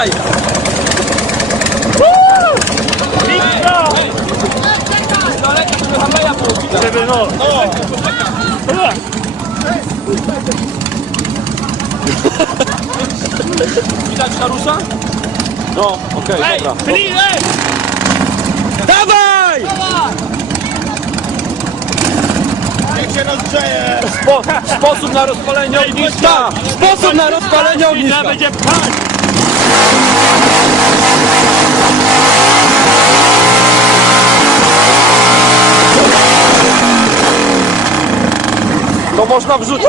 Dawaj! Żeby no. Widać Harusa? No, okej, dobra. Dawaj! Niech się rozgrzeje! Sposób na rozpalenie ogniska! Sposób na rozpalenie ogniska! Będzie pchać. To można wrzucić.